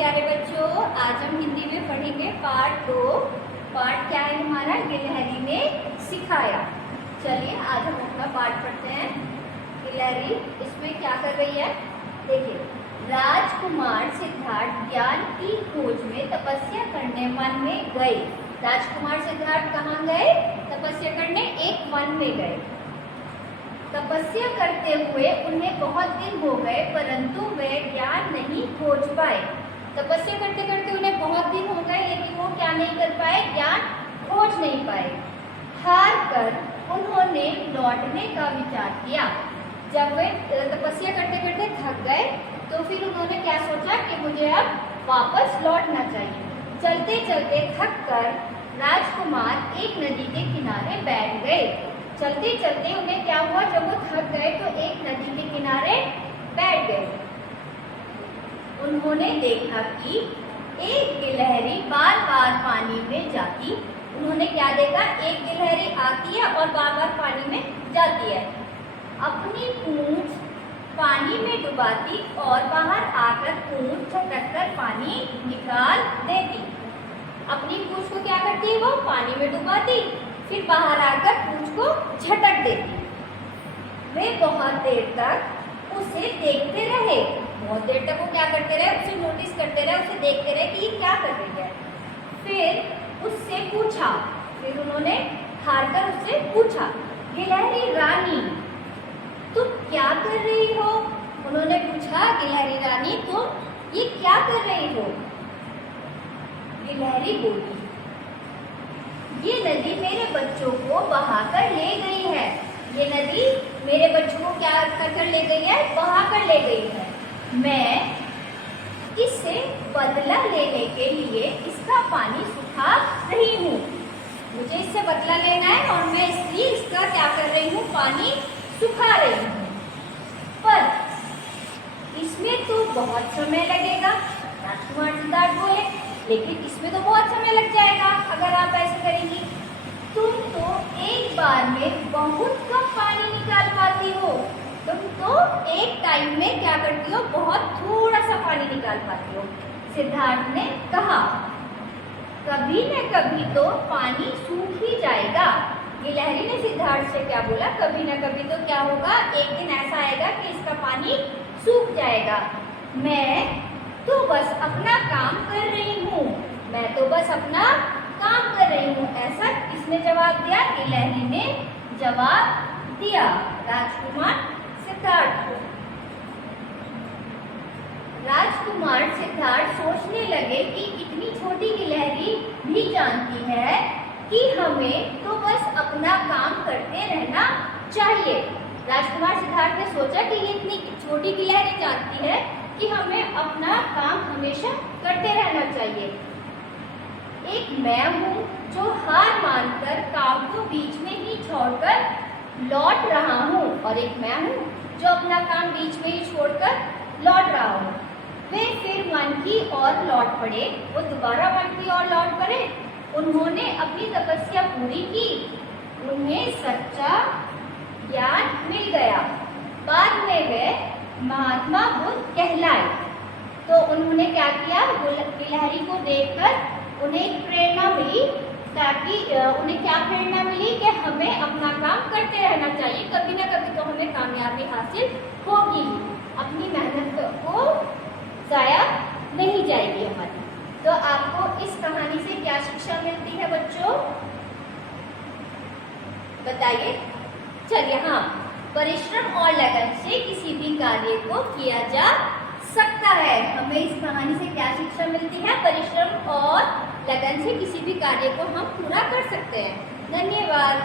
प्यारे बच्चों, आज हम हिंदी में पढ़ेंगे पार्ट 2। पार्ट क्या है हमारा? गिलहरी ने सिखाया। चलिए आज हम अपना पार्ट पढ़ते हैं। गिलहरी इसमें क्या कर रही है देखिए। राजकुमार सिद्धार्थ ज्ञान की खोज में तपस्या करने वन में गए। राजकुमार सिद्धार्थ कहाँ गए? तपस्या करने एक वन में गए। तपस्या करते हुए उन्हें बहुत दिन हो गए, परंतु वे ज्ञान नहीं खोज पाए। तपस्या करते करते उन्हें बहुत दिन हो गए, लेकिन वो क्या नहीं कर पाए? ज्ञान खोज नहीं पाए। हार कर उन्होंने लौटने का विचार किया। जब वे तपस्या करते करते थक गए तो फिर उन्होंने क्या सोचा कि मुझे अब वापस लौटना चाहिए। चलते चलते थक कर राजकुमार एक नदी के किनारे बैठ गए। चलते चलते उन्हें क्या हुआ? जब वो थक गए तो एक नदी के किनारे बैठ गए। उन्होंने देखा कि एक गिलहरी बार बार पानी में जाती। उन्होंने क्या देखा? एक गिलहरी आती है और बार बार पानी में जाती है। अपनी पूंछ पानी में डुबाती और बाहर आकर पूंछ झटक कर पानी निकाल देती। अपनी पूंछ को क्या करती है? वो पानी में डुबाती, फिर बाहर आकर पूंछ को झटक देती। वे बहुत देर तक उसे देखते रहे। बहुत देर तक वो क्या करते रहे? उसे नोटिस करते रहे, उसे देखते रहे कि ये क्या कर रही है। फिर उससे पूछा, फिर उन्होंने हार कर उससे पूछा, गिलहरी रानी तुम क्या कर रही हो? उन्होंने पूछा, गिलहरी रानी तुम ये क्या कर रही हो? गिलहरी बोली, ये नदी मेरे बच्चों को बहाकर ले गई है। ये नदी मेरे बच्चों को क्या कर ले गई है? बहाकर ले गई है। मैं इससे बदला लेने के लिए इसका पानी सुखा रही हूँ। मुझे इससे बदला लेना है और मैं इसलिए इसका क्या कर रही हूँ? पानी सुखा रही हूँ। पर इसमें तो बहुत समय लगेगा। राजकुमार सिद्धार्थ बोले, लेकिन इसमें तो बहुत समय लग जाएगा अगर आप ऐसे करेंगी। तुम तो एक बार में बहुत कम पानी निकाल पाती हो। तुम तो एक टाइम में क्या करती हो? बहुत थोड़ा सा पानी निकाल पाती हो। सिद्धार्थ ने कहा, कभी न कभी तो पानी सूख ही जाएगा। गिलहरी ने सिद्धार्थ से क्या बोला? कभी न कभी तो क्या होगा? एक दिन ऐसा आएगा कि इसका पानी सूख जाएगा। मैं तो बस अपना काम कर रही हूँ। मैं तो बस अपना काम कर रही हूँ। ऐसा किसने जवाब दिया? गिलहरी ने जवाब दिया राजकुमार सिद्धार्थ को। राजकुमार सिद्धार्थ सोचने लगे कि इतनी छोटी गिलहरी भी जानती है कि हमें तो बस अपना काम करते रहना चाहिए। राजकुमार सिद्धार्थ ने सोचा कि ये इतनी छोटी गिलहरी जानती है कि हमें अपना काम हमेशा करते रहना चाहिए। एक मैं हूँ जो हार मानकर काम को बीच में ही छोड़कर लौट रहा हूँ, और एक मैं हूँ जो अपना काम बीच में ही छोड़कर लौट रहा हूँ। वे फिर वन की ओर लौट पड़े। वो दोबारा वन की ओर लौट पड़े। उन्होंने अपनी तपस्या पूरी की। उन्हें सच्चा ज्ञान मिल गया। बाद में वे महात्मा बुद्ध कहलाए। तो उन्होंने क्या किया? गिलहरी को देखकर उन्हें एक प्रेरणा मिली, ताकि उन्हें क्या प्रेरणा मिली कि हमें अपना काम करते रहना चाहिए। कभी ना कभी तो हमें कामयाबी हासिल होगी। अपनी मेहनत को जाया नहीं जाएगी हमारी। तो आपको इस कहानी से क्या शिक्षा मिलती है बच्चों? बताइए। चलिए, हाँ, परिश्रम और लगन से किसी भी कार्य को किया जा सकता है। हमें इस कहानी से क्या शिक्षा मिलती है? परिश्रम और लगन से किसी भी कार्य को हम पूरा कर सकते हैं। धन्यवाद।